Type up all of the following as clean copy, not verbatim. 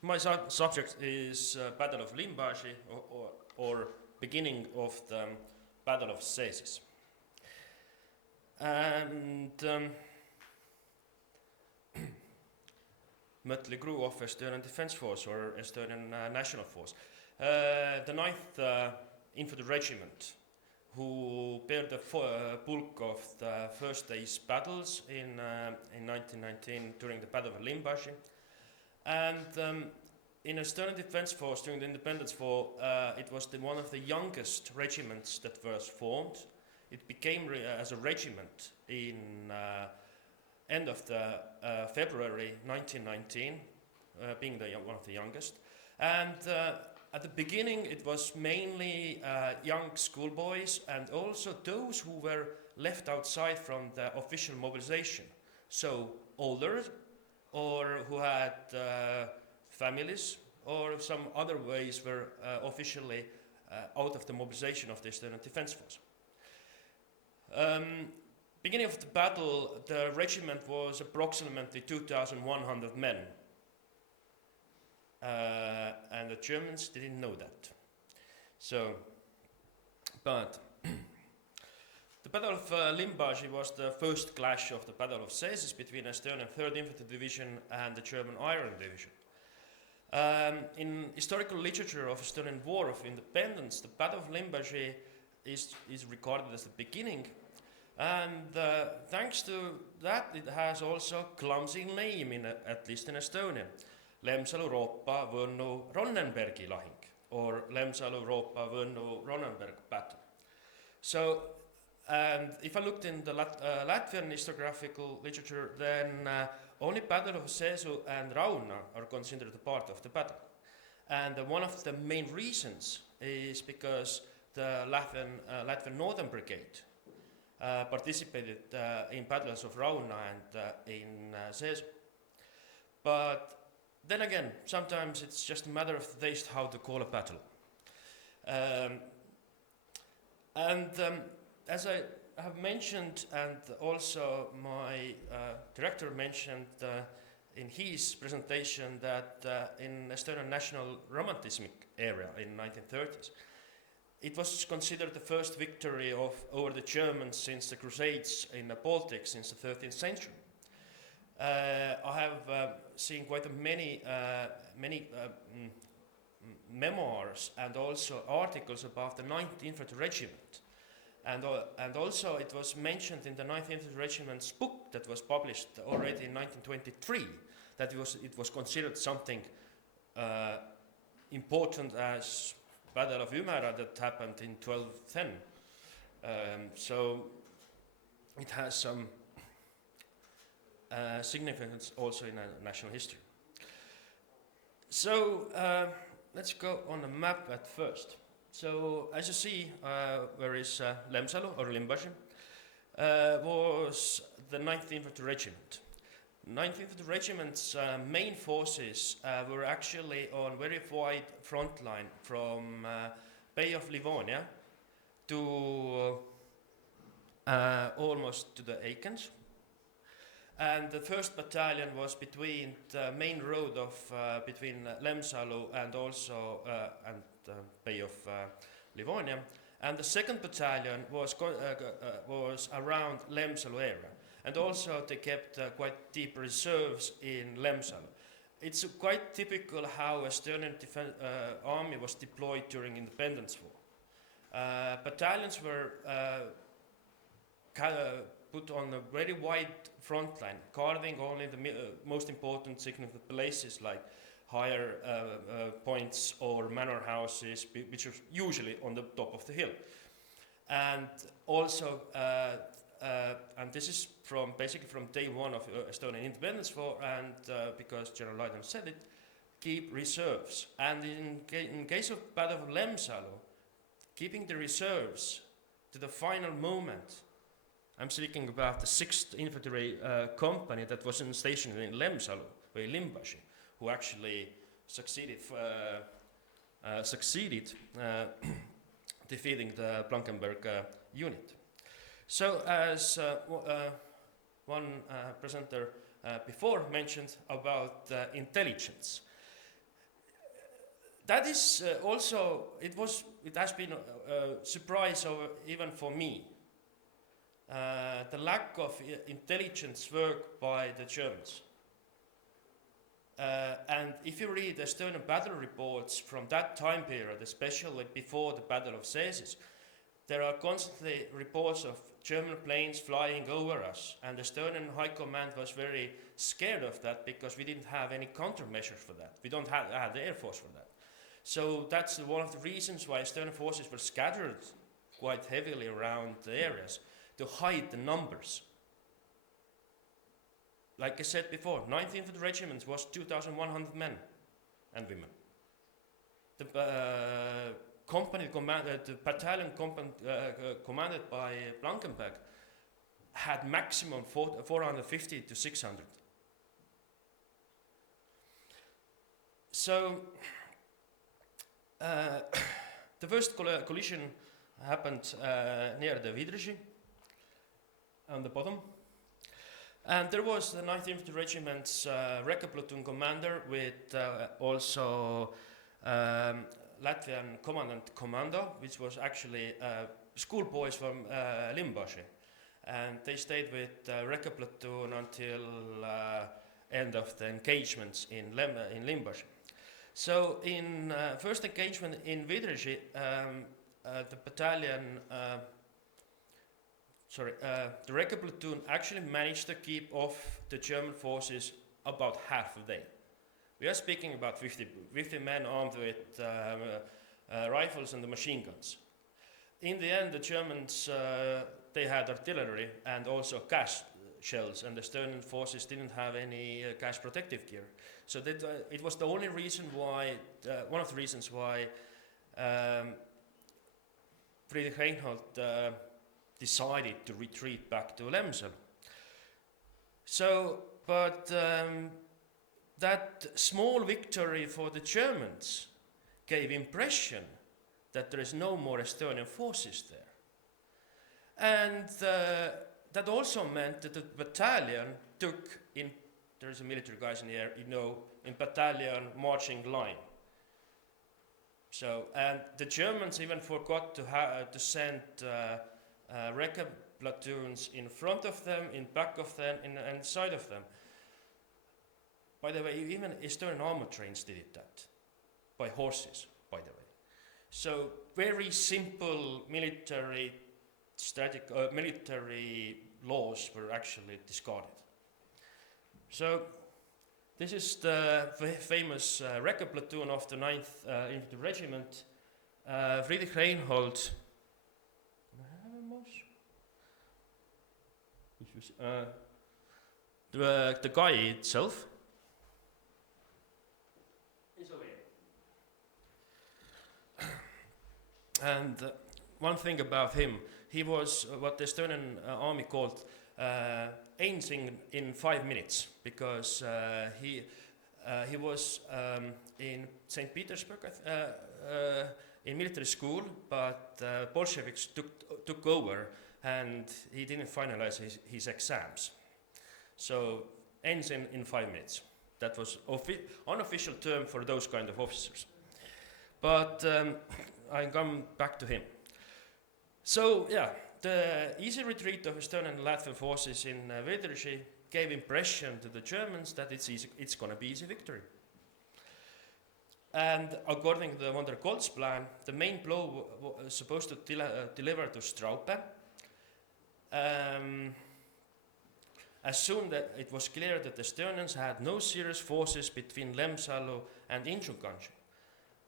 My subject is Battle of Limbaži or beginning of the Battle of Cēsis. And Mötley Crew of Estonian Defense Force or Estonian National Force. The 9th Infantry Regiment, who bear the bulk of the first day's battles in 1919 during the Battle of Limbaži. And in Estonian Defense Force during the Independence War, it was one of the youngest regiments that was formed. It became as a regiment in end of the February 1919, being one of the youngest. And at the beginning, it was mainly young schoolboys and also those who were left outside from the official mobilization. So older, or who had families, or some other ways were officially out of the mobilization of the Estonian Defense Force. Beginning of the battle, the regiment was approximately 2,100 men. And the Germans didn't know that. So, but the Battle of Limbaži was the first clash of the Battle of Cēsis between Estonian 3rd Infantry Division and the German Iron Division. In historical literature of Estonian War of Independence, the Battle of Limbaži is regarded as the beginning, and thanks to that it has also a clumsy name, at least in Estonia. Lemsalu-Roopa-Võnnu-Ronnenbergi lahing, or Lemsalu-Roopa-Võnnu-Ronnenberg battle. So, and if I looked in the Latvian historiographical literature, then only Battle of Cēsu and Rauna are considered a part of the battle. And one of the main reasons is because the Latvian Northern Brigade participated in battles of Rauna and in Cēsu. But then again, sometimes it's just a matter of taste how to call a battle. As I have mentioned, and also my director mentioned in his presentation, that in Estonian national romanticism era in 1930s, it was considered the first victory over the Germans since the Crusades in the Baltic since the 13th century. I have seen quite many memoirs and also articles about the 9th Infantry Regiment. And also it was mentioned in the 9th Infantry Regiment's book that was published already in 1923, that it was considered something important as Battle of Ümära that happened in 1210. So it has some significance also in national history. So let's go on the map at first. So as you see, where is Lemsalu or Limbaži, was the 9th Infantry Regiment. 9th Infantry Regiment's main forces were actually on very wide front line from Bay of Livonia to almost to the Aikens. And the 1st Battalion was between the main road of between Lemsalu and also Bay of Livonia, and the 2nd Battalion was around Lemsalu area, and also they kept quite deep reserves in Lemsalu. It's quite typical how Estonian army was deployed during Independence War. Battalions were put on a very wide front line, guarding only the most important significant places like higher points or manor houses, which are usually on the top of the hill. And also, and this is basically from day one of Estonian Independence War, and because General Laidoner said it, keep reserves. And in case of Battle of Lemsalu, keeping the reserves to the final moment. I'm speaking about the 6th Infantry Company that was stationed in Lemsalu, or Limbaži, who actually succeeded defeating the Blankenberg unit. So as one presenter before mentioned about intelligence, that is also, it has been a surprise even for me. The lack of intelligence work by the Germans. And if you read Estonian battle reports from that time period, especially before the Battle of Cēsis, there are constantly reports of German planes flying over us, and the Estonian High Command was very scared of that because we didn't have any countermeasures for that. We don't have the Air Force for that. So that's one of the reasons why Estonian forces were scattered quite heavily around the areas, to hide the numbers. Like I said before, 9th Infantry Regiment was 2,100 men and women. The company the battalion commanded by Blankenberg had maximum 450 to 600. So the first collision happened near the Limbaži on the bottom. And there was the 9th Infantry Regiment's Rekka platoon commander with also Latvian commandant commando, which was actually schoolboys from Limbaži. And they stayed with Rekka platoon until end of the engagements in Limbaži. So in first engagement in Limbaži, the battalion the Rekka platoon actually managed to keep off the German forces about half a day. We are speaking about 50 men armed with rifles and the machine guns. In the end, the Germans, they had artillery and also gas shells, and the Estonian forces didn't have any gas protective gear. So that, it was the only reason why, one of the reasons why Friedrich Reinhold decided to retreat back to Lemsel. So, but that small victory for the Germans gave impression that there is no more Estonian forces there. And that also meant that the battalion took in, there's a military guys in the air, in battalion marching line. So, and the Germans even forgot to send Rekka platoons in front of them, in back of them, and side of them. By the way, even Estonian armor trains did that, by horses, by the way. So very simple military laws were actually discarded. So this is the famous Rekka platoon of the 9th Infantry Regiment. Friedrich Reinhold. The guy itself is over here. And one thing about him, he was what the Estonian army called ENG in 5 minutes, because he was in St. Petersburg in military school, but Bolsheviks took over and he didn't finalize his exams. So ends in 5 minutes. That was unofficial term for those kind of officers. But I come back to him. So yeah, the easy retreat of Estonian and Latvian forces in Limbaži gave impression to the Germans that it's going to be easy victory. And according to the von der Goltz plan, the main blow was supposed to deliver to Straupe. As soon as it was clear that the Estonians had no serious forces between Lemsalu and Inčukalnsi.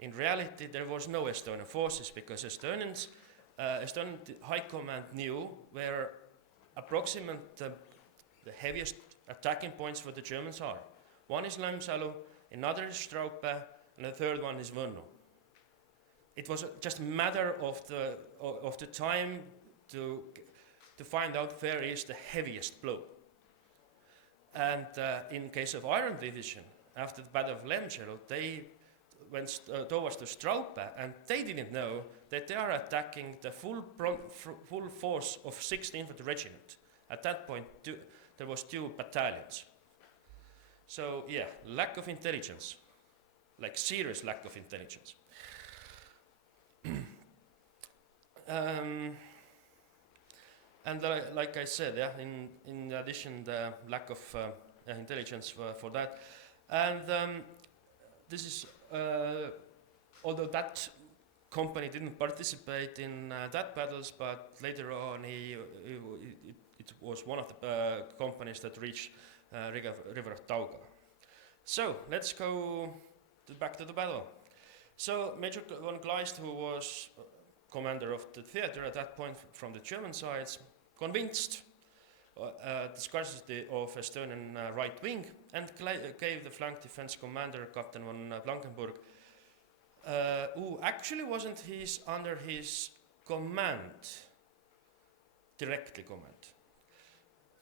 In reality, there was no Estonian forces because Estonian High Command knew where approximate the heaviest attacking points for the Germans are. One is Lemsalu, another is Straupe, and the third one is Võnnu. It was just a matter of the time to find out where is the heaviest blow. And in case of Iron Division, after the Battle of Lemsalu, they went towards the Straupe, and they didn't know that they are attacking the full force of 6th Infantry Regiment. At that point, there was 2 battalions. So yeah, lack of intelligence. like serious lack of intelligence. And like I said, yeah, in addition, the lack of intelligence for that. And this is, although that company didn't participate in that battles, but later on it was one of the companies that reached river of Tauga. So let's go back to the battle. So Major von Kleist, who was commander of the theater at that point from the German sides, convinced the scarcity of Estonian right wing and gave the flank defense commander, Captain von Blankenburg, who actually wasn't under his directly command,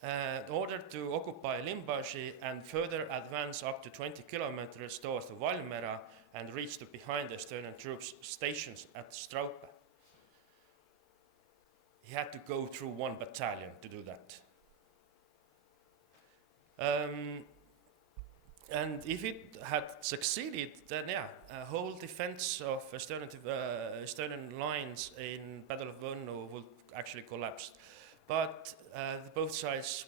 in order to occupy Limbaži and further advance up to 20 kilometers towards the Valmiera and reach the behind the Estonian troops stations at Straupe. He had to go through one battalion to do that. And if it had succeeded, then yeah, a whole defense of Estonian lines in Battle of Võnnu would actually collapse. But both sides,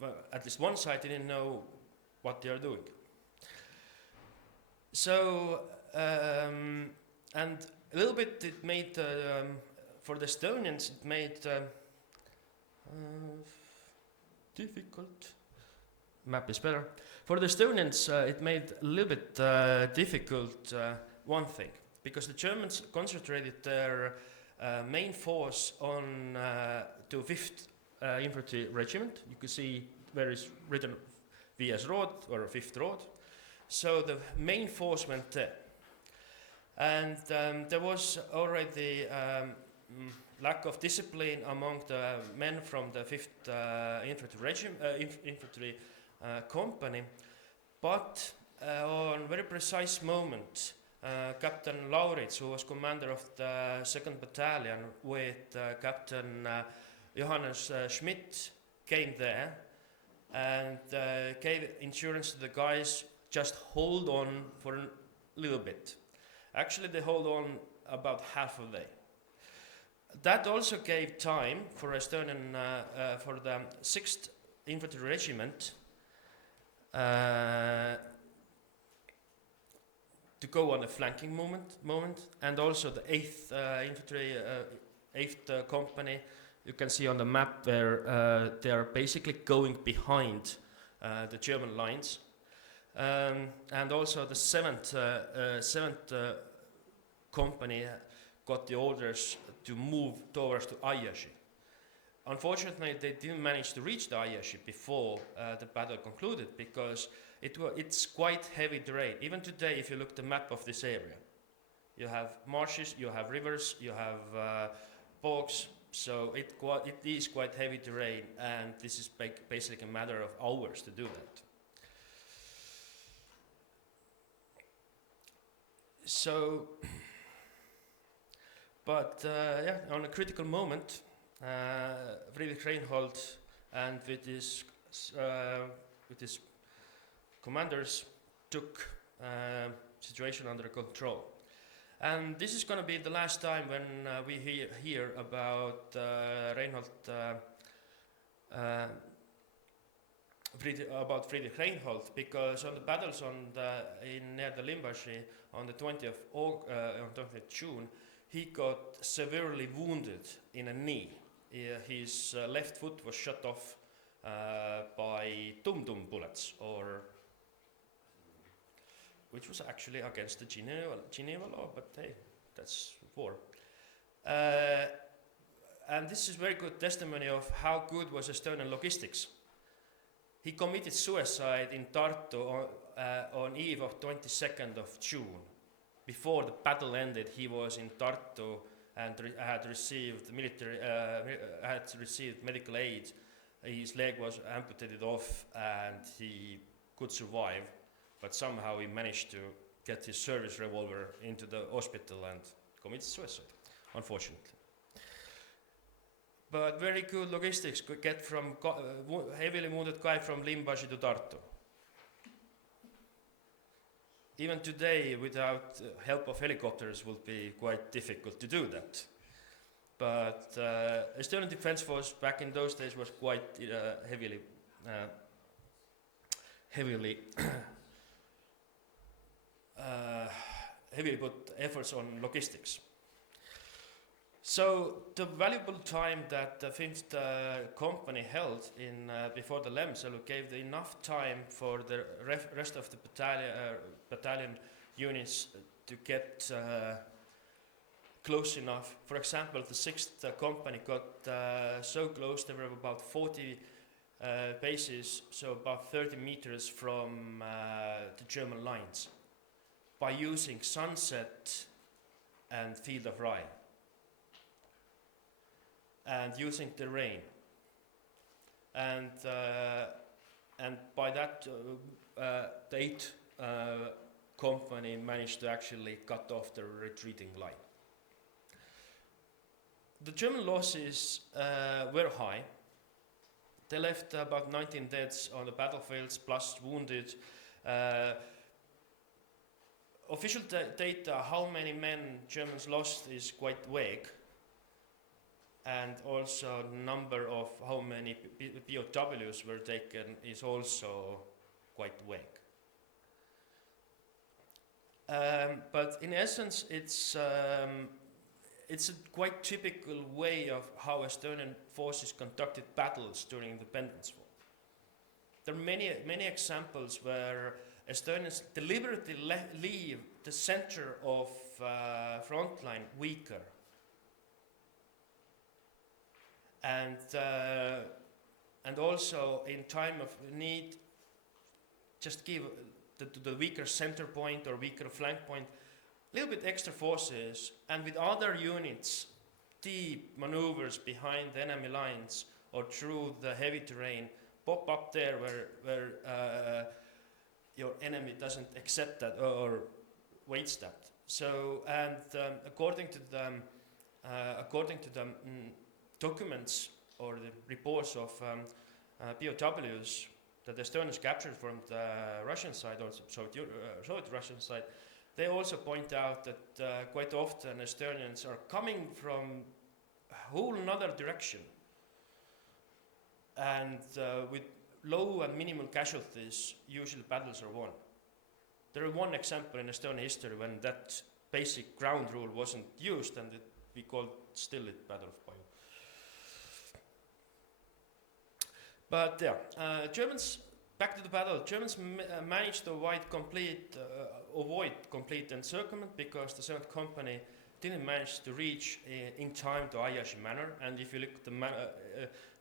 well, at least one side didn't know what they are doing. So, and a little bit it made, for the Estonians, it made difficult. Map is better. For the Estonians, it made a little bit difficult one thing, because the Germans concentrated their main force on to 5th Infantry Regiment. You can see where is written VS Road or 5th Road. So the main force went there. And there was already lack of discipline among the men from the 5th Infantry Company. But on very precise moment, Captain Laurits, who was commander of the 2nd Battalion with Captain Johannes Schmidt, came there and gave insurance to the guys, just hold on for a little bit. Actually, they hold on about half a day. That also gave time for Estonian, for the 6th Infantry Regiment to go on a flanking moment, and also the 8th Infantry, 8th Company. You can see on the map where they are basically going behind the German lines, and also the 7th Company got the orders to move towards to Aiaši. Unfortunately, they didn't manage to reach the Aiaši before the battle concluded, because it's quite heavy terrain. Even today, if you look at the map of this area, you have marshes, you have rivers, you have bogs, so it is quite heavy terrain, and this is basically a matter of hours to do that. So, but yeah, on a critical moment, Friedrich Reinhold and with his commanders took situation under control. And this is going to be the last time when we hear about Friedrich Reinhold, because on the battles near the Limbaži on the 20th June, he got severely wounded in a knee. His left foot was shot off by tum-tum bullets, which was actually against the Geneva law, but hey, that's war. And this is very good testimony of how good was Estonian logistics. He committed suicide in Tartu on eve of 22nd of June. Before the battle ended, he was in Tartu and had received medical aid. His leg was amputated off and he could survive, but somehow he managed to get his service revolver into the hospital and commit suicide, unfortunately. But very good logistics could get from heavily wounded guy from Limbaži to Tartu. even today, without help of helicopters, would be quite difficult to do that. But Estonian Defence Force back in those days was quite heavily put efforts on logistics. So the valuable time that the 5th company held in before the Lemsalu gave enough time for the rest of the battalion units to get close enough. For example, the 6th company got so close, there were about 40 bases, so about 30 meters from the German lines, by using Sunset and Field of Rye, and using terrain. And by that, the 8th company managed to actually cut off the retreating line. The German losses were high. They left about 19 deaths on the battlefields, plus wounded. Official data, how many men Germans lost, is quite vague. And also number of how many POWs were taken is also quite vague. But in essence, it's a quite typical way of how Estonian forces conducted battles during the Independence War. There are many examples where Estonians deliberately leave the center of front line weaker. And also in time of need, just give the weaker center point or weaker flank point a little bit extra forces, and with other units, deep maneuvers behind the enemy lines or through the heavy terrain, pop up there where your enemy doesn't accept that or waits that. So, and according to the documents or the reports of POWs that the Estonians captured from the Russian side, also Soviet Russian side, they also point out that quite often Estonians are coming from a whole another direction, and with low and minimal casualties, usually battles are won. There is one example in Estonian history when that basic ground rule wasn't used, and we called still it Battle of Paju. But yeah, Germans, back to the battle, Germans managed to avoid complete encirclement because the 7th Company didn't manage to reach in time to Aiashi Manor. And if you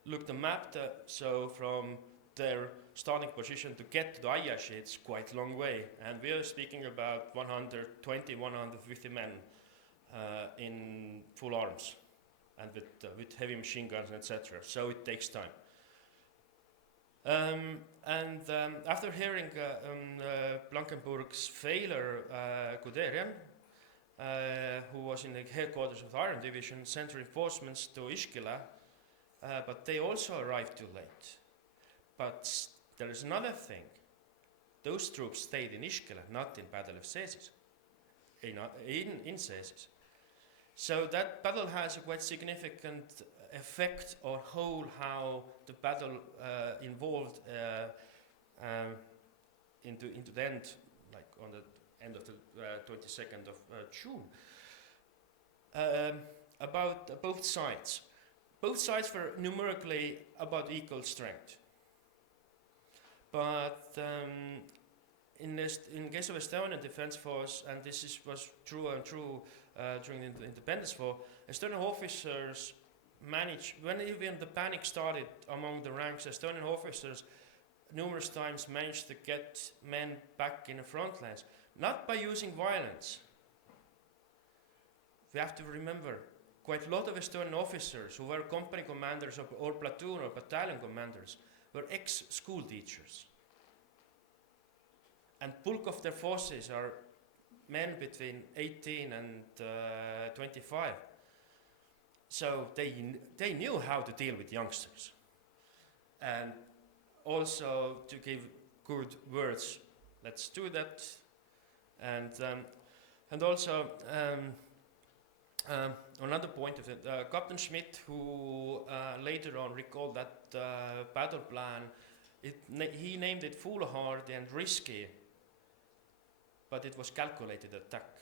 look the map, so from their starting position to get to the Aiashi, it's quite a long way. And we are speaking about 120, 150 men in full arms and with heavy machine guns, etc. So it takes time. After hearing Blankenburg's failure, Guderian, who was in the headquarters of the Iron Division, sent reinforcements to Ischgl, but they also arrived too late. But there is another thing. Those troops stayed in Ischgl, not in Battle of Cēsis, in Cēsis. So that battle has a quite significant effect on how the battle involved into the end, like on the end of the 22nd of June. About both sides. Both sides were numerically about equal strength. But in case of Estonian Defence Force, and this was true during the Independence War, Estonian officers managed, when even the panic started among the ranks, Estonian officers numerous times managed to get men back in the front lines, not by using violence. We have to remember, quite a lot of Estonian officers who were company commanders or platoon or battalion commanders were ex-school teachers. And bulk of their forces are men between 18 and 25. So they knew how to deal with youngsters. And also to give good words, let's do that, And also another point of it, Captain Schmidt, who later on recalled that battle plan, he named it foolhardy and risky, but it was calculated attack.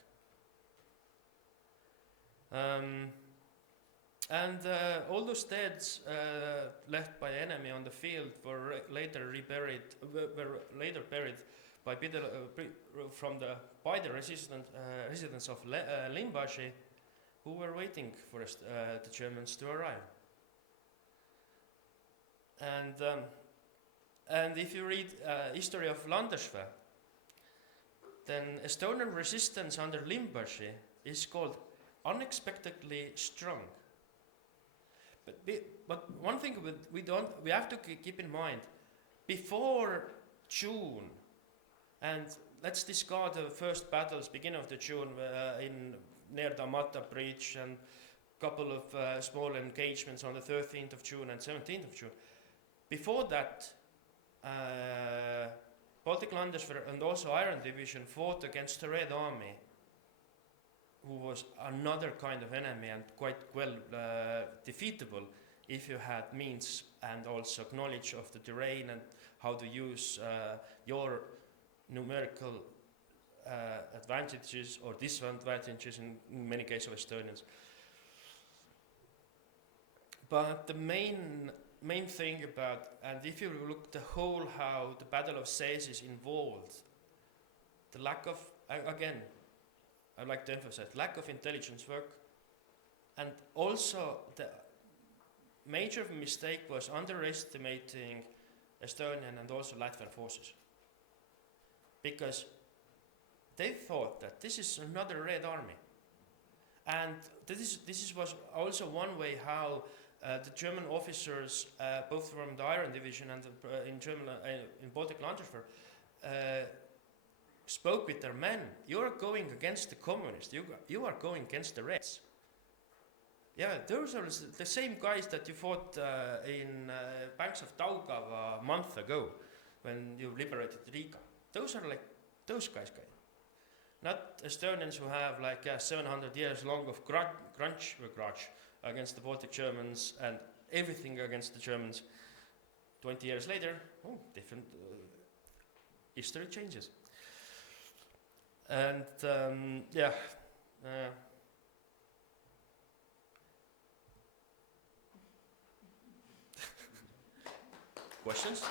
And all those deads left by enemy on the field were later buried by the residents of Limbaži, who were waiting for the Germans to arrive. And if you read history of Landersvä, then Estonian resistance under Limbaži is called unexpectedly strong. But one thing we have to keep in mind, before June, and let's discard the first battles beginning of the June near the Amata Bridge and couple of small engagements on the 13th of June and 17th of June. Before that, Baltic Landeswehr and also Iron Division fought against the Red Army, who was another kind of enemy and quite well defeatable if you had means and also knowledge of the terrain and how to use your numerical advantages or disadvantages in many cases of Estonians. But the main thing about, and if you look the whole how the Battle of Cēsis involved, the lack of, again, I'd like to emphasize, lack of intelligence work, and also the major mistake was underestimating Estonian and also Latvian forces. Because they thought that this is another Red Army. And this was also one way how the German officers, both from the Iron Division and in Baltic Landeswehr, spoke with their men. You are going against the communists. You are going against the Reds. Yeah, those are the same guys that you fought in banks of Daugava a month ago when you liberated Riga. Those are like those guys. Not Estonians who have like 700 years long of grudge against the Baltic Germans and everything against the Germans. 20 years later, different history changes. And questions?